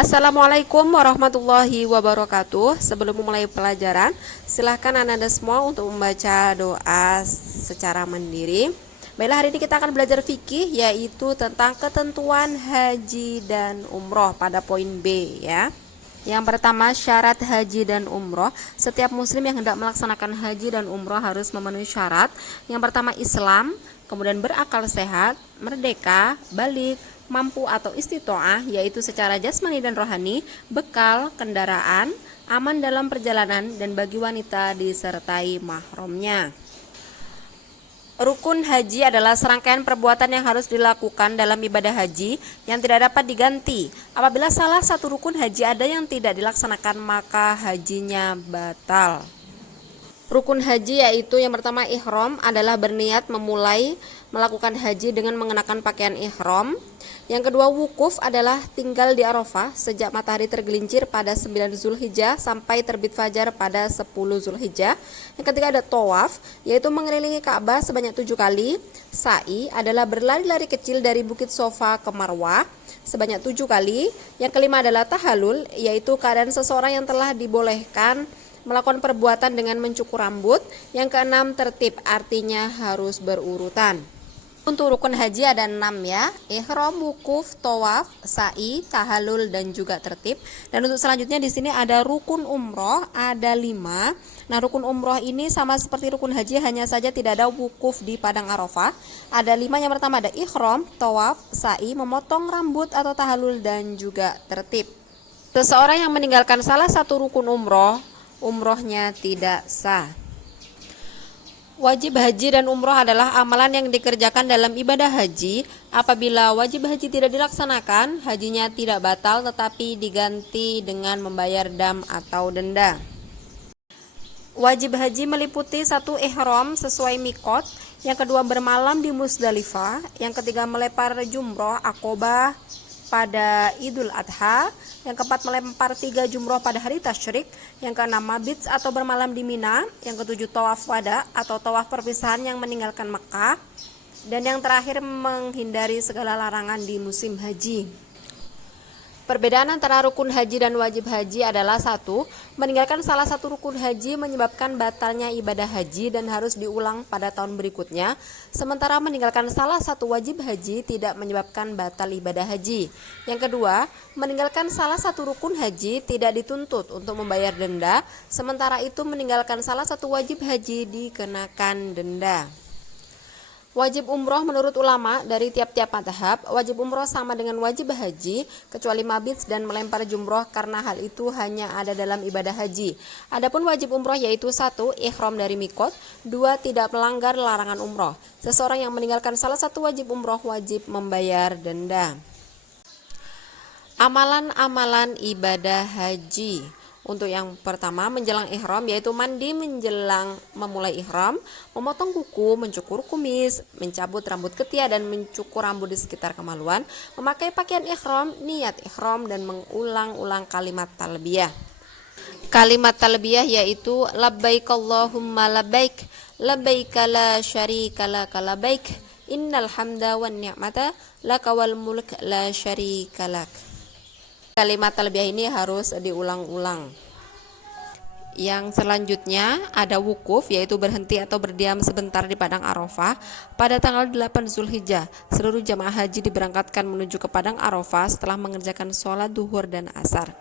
Assalamualaikum warahmatullahi wabarakatuh. Sebelum memulai pelajaran, silahkan Anda semua untuk membaca doa secara mandiri. Baiklah, hari ini kita akan belajar fikih, yaitu tentang ketentuan haji dan umroh pada poin B ya. Yang pertama, syarat haji dan umroh. Setiap muslim yang hendak melaksanakan haji dan umroh harus memenuhi syarat. Yang pertama, Islam, kemudian berakal sehat, merdeka, balik, mampu atau istitoah, yaitu secara jasmani dan rohani, bekal, kendaraan, aman dalam perjalanan, dan bagi wanita disertai mahramnya. Rukun haji adalah serangkaian perbuatan yang harus dilakukan dalam ibadah haji yang tidak dapat diganti. Apabila salah satu rukun haji ada yang tidak dilaksanakan, maka hajinya batal. Rukun haji yaitu yang pertama ihram, adalah berniat memulai melakukan haji dengan mengenakan pakaian ihram. Yang kedua, wukuf adalah tinggal di Arafah sejak matahari tergelincir pada 9 Zulhijjah sampai terbit fajar pada 10 Zulhijjah. Yang ketiga ada tawaf, yaitu mengelilingi Ka'bah sebanyak 7 kali. Sa'i adalah berlari-lari kecil dari Bukit Sofa ke Marwah sebanyak 7 kali. Yang kelima adalah tahallul, yaitu keadaan seseorang yang telah dibolehkan melakukan perbuatan dengan mencukur rambut. Yang keenam, tertib, artinya harus berurutan. Untuk rukun haji ada 6 ya, ihram, wukuf, tawaf, sa'i, tahallul, dan juga tertib. Dan untuk selanjutnya di sini ada rukun umroh, ada 5. Nah, rukun umroh ini sama seperti rukun haji, hanya saja tidak ada wukuf di padang Arafah. Ada 5, yang pertama ada ihram, tawaf, sa'i, memotong rambut atau tahallul, dan juga tertib. Seseorang yang meninggalkan salah satu rukun umroh, umrohnya tidak sah. Wajib haji dan umroh adalah amalan yang dikerjakan dalam ibadah haji. Apabila wajib haji tidak dilaksanakan, hajinya tidak batal tetapi diganti dengan membayar dam atau denda. Wajib haji meliputi 1, ihram sesuai mikot. Yang kedua, bermalam di Musdalifah. Yang ketiga, melepar jumroh Aqobah pada Idul Adha. Yang keempat, melempar 3 jumroh pada hari tasyrik. Yang keenam, mabit atau bermalam di Mina. Yang ketujuh, tawaf wada atau tawaf perpisahan yang meninggalkan Mekah. Dan yang terakhir, menghindari segala larangan di musim haji. Perbedaan antara rukun haji dan wajib haji adalah 1. Meninggalkan salah satu rukun haji menyebabkan batalnya ibadah haji dan harus diulang pada tahun berikutnya. Sementara meninggalkan salah satu wajib haji tidak menyebabkan batal ibadah haji. Yang kedua, meninggalkan salah satu rukun haji tidak dituntut untuk membayar denda. Sementara itu meninggalkan salah satu wajib haji dikenakan denda. Wajib umroh menurut ulama dari tiap-tiap madhab, wajib umroh sama dengan wajib haji, kecuali mabit dan melempar jumroh karena hal itu hanya ada dalam ibadah haji. Adapun wajib umroh yaitu 1. Ihram dari mikot, 2. Tidak melanggar larangan umroh. Seseorang yang meninggalkan salah satu wajib umroh wajib membayar denda. Amalan-amalan ibadah haji. Untuk yang pertama, menjelang ihram, yaitu mandi menjelang memulai ihram, memotong kuku, mencukur kumis, mencabut rambut ketiak dan mencukur rambut di sekitar kemaluan, memakai pakaian ihram, niat ihram, dan mengulang-ulang kalimat talbiyah. Kalimat talbiyah yaitu labbaik Allahumma labbaik, labbaik la syarika laka labbaik, innal hamda wan ni'mata laka wal mulk la syarika lak. Kalimat talbiyah ini harus diulang-ulang. Yang selanjutnya ada wukuf, yaitu berhenti atau berdiam sebentar di padang Arafah pada tanggal 8 Zulhijjah. Seluruh jamaah haji diberangkatkan menuju ke padang Arafah setelah mengerjakan sholat duhur dan asar.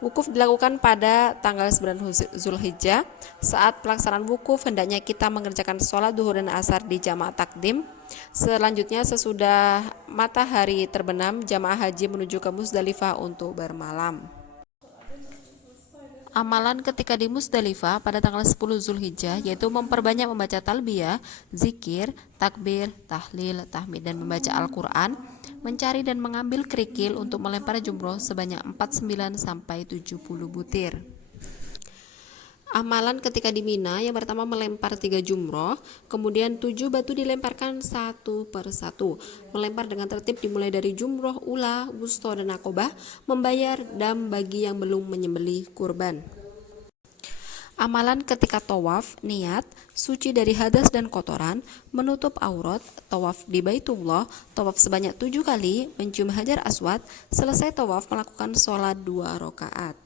Wukuf dilakukan pada tanggal 9 Zulhijjah. Saat pelaksanaan wukuf, hendaknya kita mengerjakan sholat duhur dan asar di jamaah takdim. Selanjutnya, sesudah matahari terbenam, jamaah haji menuju ke Musdalifah untuk bermalam. Amalan ketika di Musdalifah pada tanggal 10 Zulhijjah yaitu memperbanyak membaca talbiyah, zikir, takbir, tahlil, tahmid, dan membaca Al-Quran, mencari dan mengambil kerikil untuk melempar jumroh sebanyak 49 sampai 70 butir. Amalan ketika di Mina, yang pertama melempar 3 jumroh, kemudian 7 batu dilemparkan satu per satu. Melempar dengan tertib dimulai dari jumroh ula, wusto, dan akobah, membayar dam bagi yang belum menyembelih kurban. Amalan ketika tawaf, niat, suci dari hadas dan kotoran, menutup aurat, tawaf di Baitullah, tawaf sebanyak 7 kali, mencium hajar aswad, selesai tawaf melakukan sholat 2 rakaat.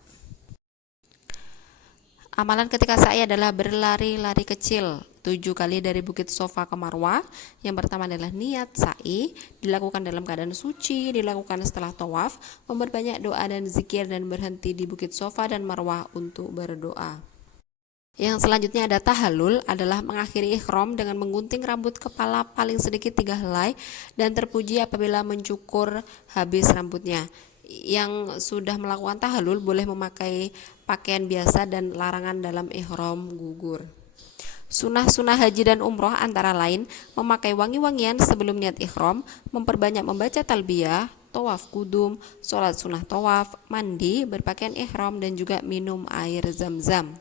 Amalan ketika sa'i adalah berlari-lari kecil 7 kali dari Bukit Sofa ke Marwah. Yang pertama adalah niat sa'i, dilakukan dalam keadaan suci, dilakukan setelah tawaf, memperbanyak doa dan zikir dan berhenti di Bukit Sofa dan Marwah untuk berdoa. Yang selanjutnya ada tahallul, adalah mengakhiri ikhram dengan menggunting rambut kepala paling sedikit 3 helai dan terpuji apabila mencukur habis rambutnya. Yang sudah melakukan tahallul boleh memakai pakaian biasa dan larangan dalam ihram gugur. Sunnah-sunnah haji dan umroh antara lain memakai wangi-wangian sebelum niat ihram, memperbanyak membaca talbiyah, tawaf kudum, sholat sunnah tawaf, mandi, berpakaian ihram dan juga minum air zam-zam.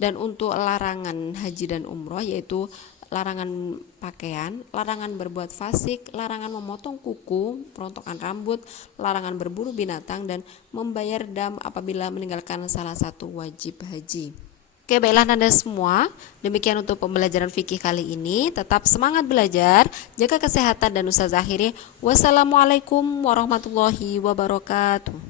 Dan untuk larangan haji dan umroh yaitu larangan pakaian, larangan berbuat fasik, larangan memotong kuku, perontokan rambut, larangan berburu binatang, dan membayar dam apabila meninggalkan salah satu wajib haji. Oke, baiklah Nanda semua, demikian untuk pembelajaran fikih kali ini. Tetap semangat belajar, jaga kesehatan, dan Ustazah akhiri. Wassalamualaikum warahmatullahi wabarakatuh.